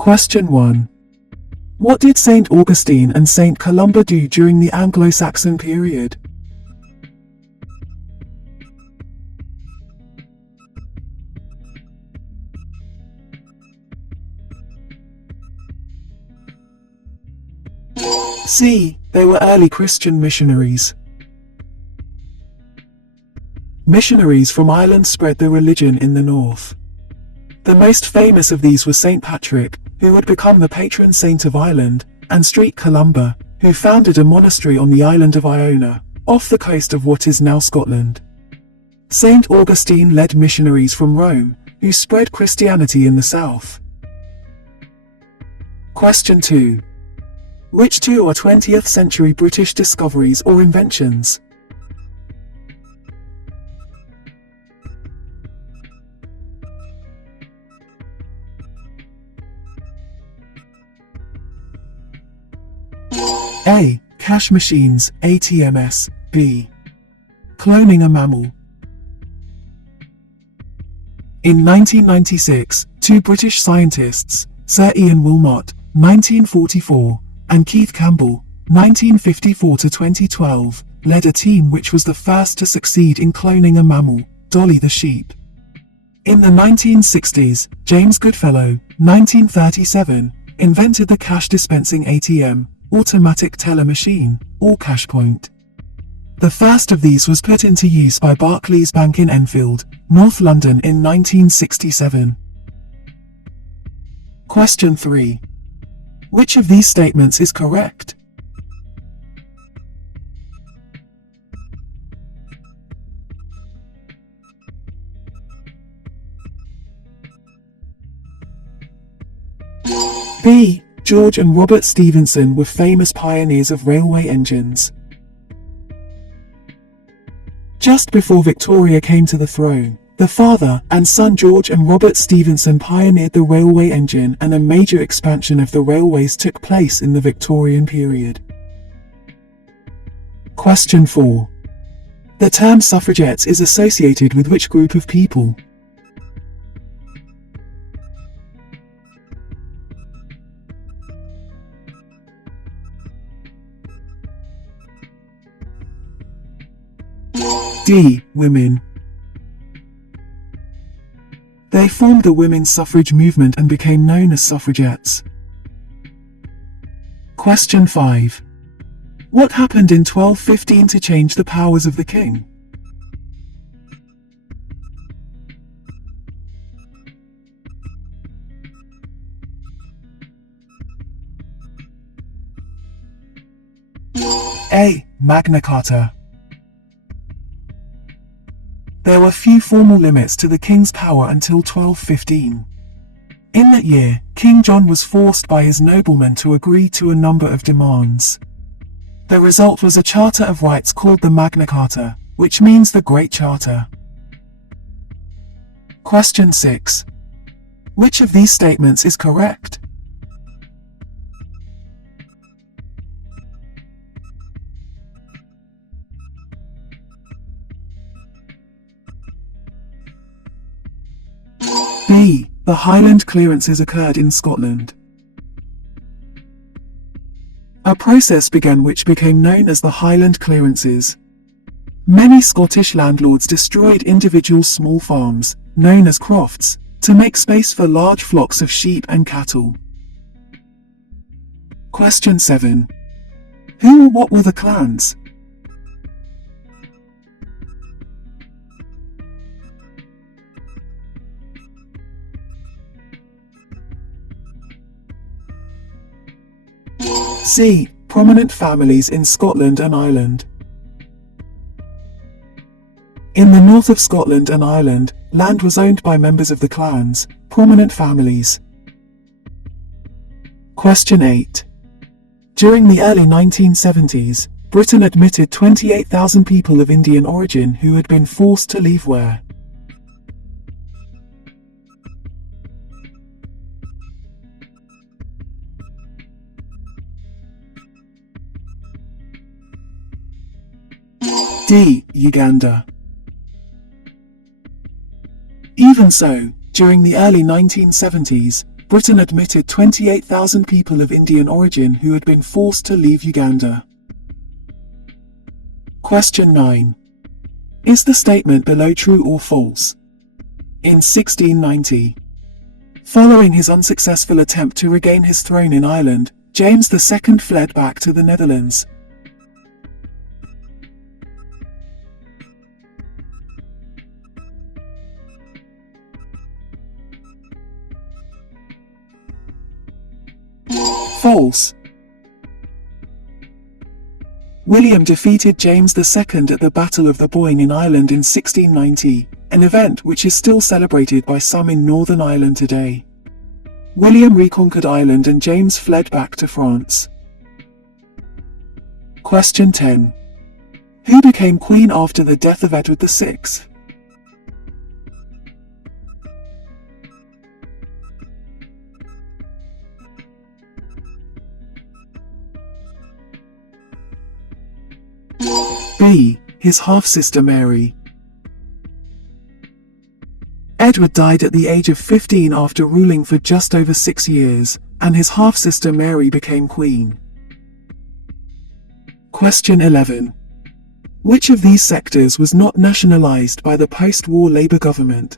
Question 1. What did St. Augustine and St. Columba do during the Anglo-Saxon period? C. They were early Christian missionaries. Missionaries from Ireland spread the religion in the north. The most famous of these was St. Patrick, who would become the patron saint of Ireland, and St. Columba, who founded a monastery on the island of Iona, off the coast of what is now Scotland. St. Augustine led missionaries from Rome, who spread Christianity in the south. Question 2. Which two are 20th century British discoveries or inventions? A. Cash machines, ATMs. B. Cloning a mammal. In 1996, two British scientists, Sir Ian Wilmot, 1944, and Keith Campbell, 1954 to 2012, led a team which was the first to succeed in cloning a mammal, Dolly the sheep. In the 1960s, James Goodfellow, 1937, invented the cash dispensing ATM, automatic teller machine, or cash point. The first of these was put into use by Barclays Bank in Enfield, North London in 1967. Question 3. Which of these statements is correct? B. George and Robert Stephenson were famous pioneers of railway engines. Just before Victoria came to the throne, the father and son George and Robert Stephenson pioneered the railway engine, and a major expansion of the railways took place in the Victorian period. Question 4. The term suffragettes is associated with which group of people? D. Women. They formed the women's suffrage movement and became known as suffragettes. Question 5. What happened in 1215 to change the powers of the king? A. Magna Carta. There were few formal limits to the king's power until 1215. In that year, King John was forced by his noblemen to agree to a number of demands. The result was a Charter of Rights called the Magna Carta, which means the Great Charter. Question 6. Which of these statements is correct? B. The Highland clearances occurred in Scotland. A process began which became known as the Highland clearances. Many Scottish landlords destroyed individual small farms, known as crofts, to make space for large flocks of sheep and cattle. Question 7. Who or what were the clans? C. Prominent families in Scotland and Ireland. In the north of Scotland and Ireland, land was owned by members of the clans, prominent families. Question 8. During the early 1970s, Britain admitted 28,000 people of Indian origin who had been forced to leave where? D. Uganda. Even so, during the early 1970s, Britain admitted 28,000 people of Indian origin who had been forced to leave Uganda. Question 9. Is the statement below true or false? In 1690, following his unsuccessful attempt to regain his throne in Ireland, James II fled back to the Netherlands. False. William defeated James II at the Battle of the Boyne in Ireland in 1690, an event which is still celebrated by some in Northern Ireland today. William reconquered Ireland and James fled back to France. Question 10. Who became Queen after the death of Edward VI? B. His half-sister Mary. Edward died at the age of 15 after ruling for just over 6 years, and his half-sister Mary became queen. Question 11. Which of these sectors was not nationalized by the post-war Labour government?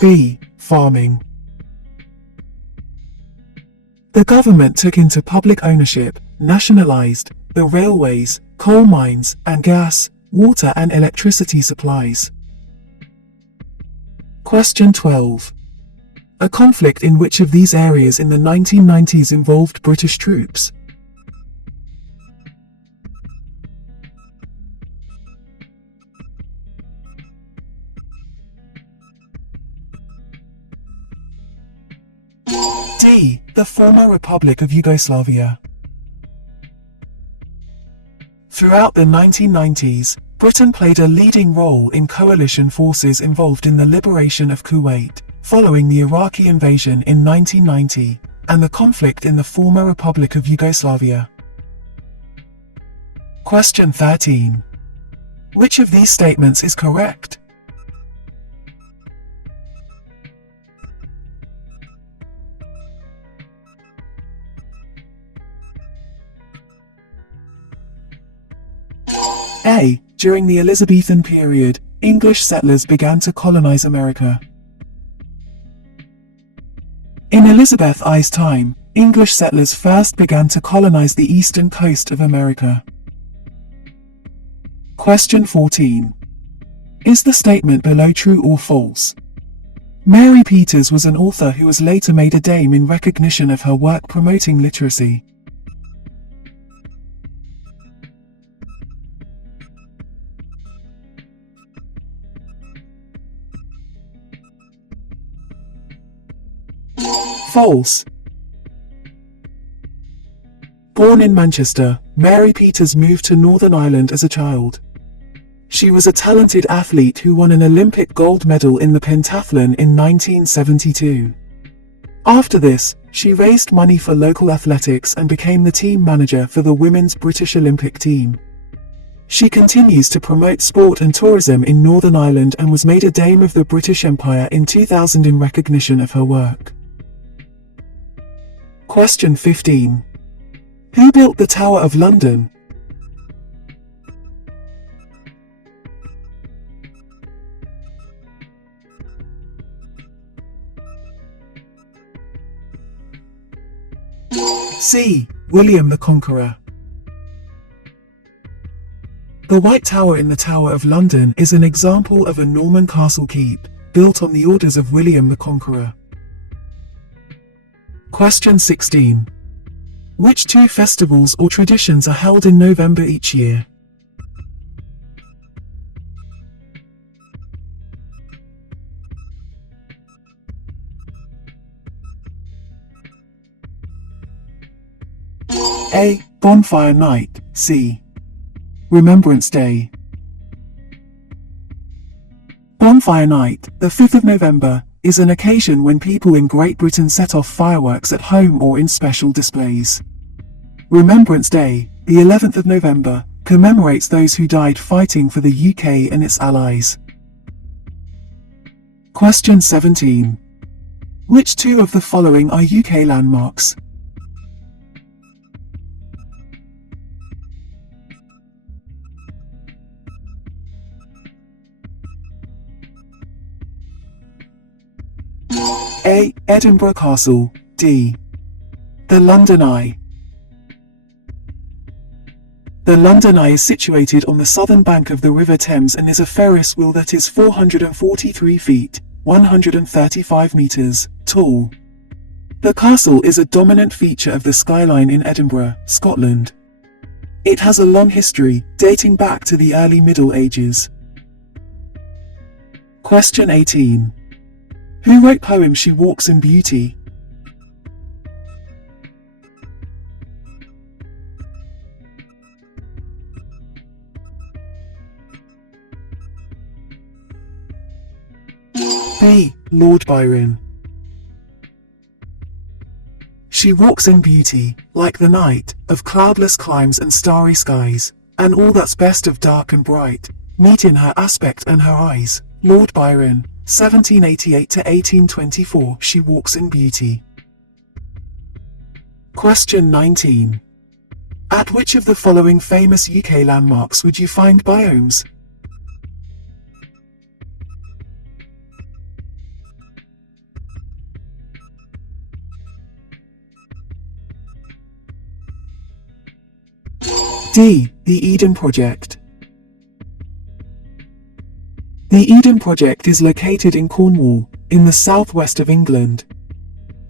B. Farming. The government took into public ownership, nationalized, the railways, coal mines, and gas, water and electricity supplies. Question 12. A conflict in which of these areas in the 1990s involved British troops? D. The former Republic of Yugoslavia. Throughout the 1990s, Britain played a leading role in coalition forces involved in the liberation of Kuwait, following the Iraqi invasion in 1990, and the conflict in the former Republic of Yugoslavia. Question 13. Which of these statements is correct? A. During the Elizabethan period, English settlers began to colonize America. In Elizabeth I's time, English settlers first began to colonize the eastern coast of America. Question 14. Is the statement below true or false? Mary Peters was an author who was later made a dame in recognition of her work promoting literacy. False. Born in Manchester, Mary Peters moved to Northern Ireland as a child. She was a talented athlete who won an Olympic gold medal in the pentathlon in 1972. After this, she raised money for local athletics and became the team manager for the women's British Olympic team. She continues to promote sport and tourism in Northern Ireland and was made a Dame of the British Empire in 2000 in recognition of her work. Question 15. Who built the Tower of London? C. William the Conqueror. The White Tower in the Tower of London is an example of a Norman castle keep, built on the orders of William the Conqueror. Question 16. Which two festivals or traditions are held in November each year? A. Bonfire Night. C. Remembrance Day. Bonfire Night, the 5th of November, is an occasion when people in Great Britain set off fireworks at home or in special displays. Remembrance Day, the 11th of November, commemorates those who died fighting for the UK and its allies. Question 17. Which two of the following are UK landmarks? A. Edinburgh Castle. D. The London Eye. The London Eye is situated on the southern bank of the River Thames and is a Ferris wheel that is 443 feet, 135 metres, tall. The castle is a dominant feature of the skyline in Edinburgh, Scotland. It has a long history, dating back to the early Middle Ages. Question 18. Who wrote poem She Walks in Beauty? B. Lord Byron. She walks in beauty, like the night, of cloudless climes and starry skies, and all that's best of dark and bright, meet in her aspect and her eyes. Lord Byron, 1788 to 1824. She walks in beauty. Question 19. At which of the following famous UK landmarks would you find biomes? D. The Eden Project. The Eden Project is located in Cornwall, in the southwest of England.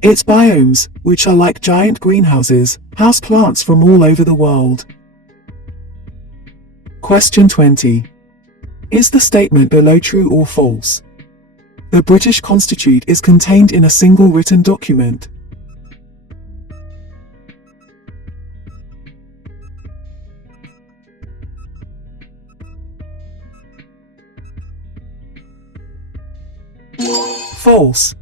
Its biomes, which are like giant greenhouses, house plants from all over the world. Question 20. Is the statement below true or false? The British Constitution is contained in a single written document. False.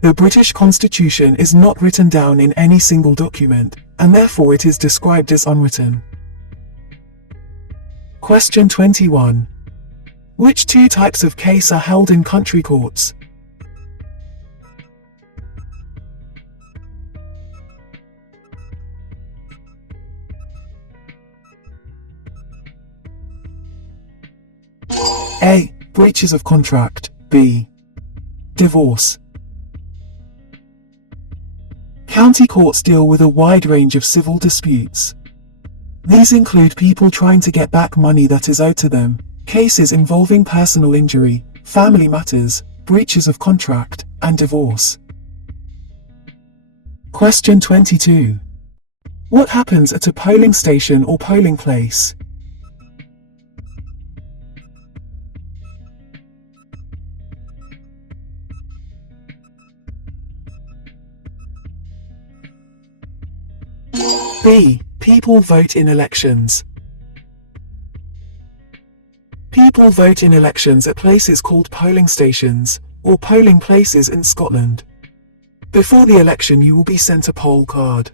The British Constitution is not written down in any single document, and therefore it is described as unwritten. Question 21. Which two types of case are held in country courts? A. Breaches of contract. B. Divorce. County courts deal with a wide range of civil disputes. These include people trying to get back money that is owed to them, cases involving personal injury, family matters, breaches of contract, and divorce. Question 22. What happens at a polling station or polling place? B. People vote in elections. People vote in elections at places called polling stations, or polling places in Scotland. Before the election you will be sent a poll card.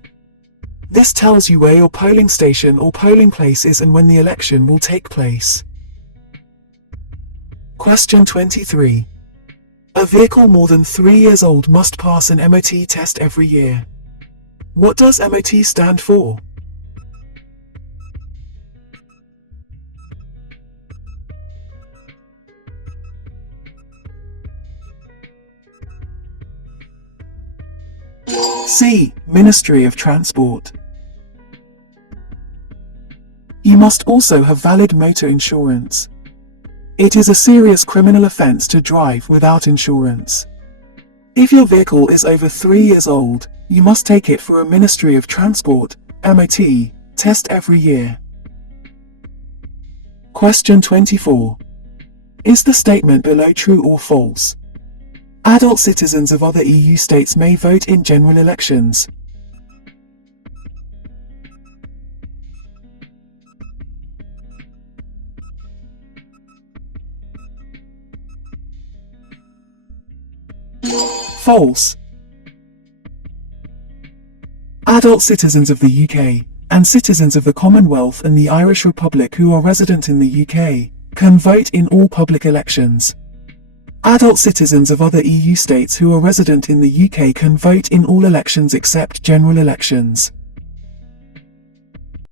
This tells you where your polling station or polling place is and when the election will take place. Question 23. A vehicle more than 3 years old must pass an MOT test every year. What does MOT stand for? C. Ministry of Transport. You must also have valid motor insurance. It is a serious criminal offence to drive without insurance. If your vehicle is over 3 years old, you must take it for a Ministry of Transport (MOT) test every year. Question 24. Is the statement below true or false? Adult citizens of other EU states may vote in general elections. False. Adult citizens of the UK, and citizens of the Commonwealth and the Irish Republic who are resident in the UK, can vote in all public elections. Adult citizens of other EU states who are resident in the UK can vote in all elections except general elections.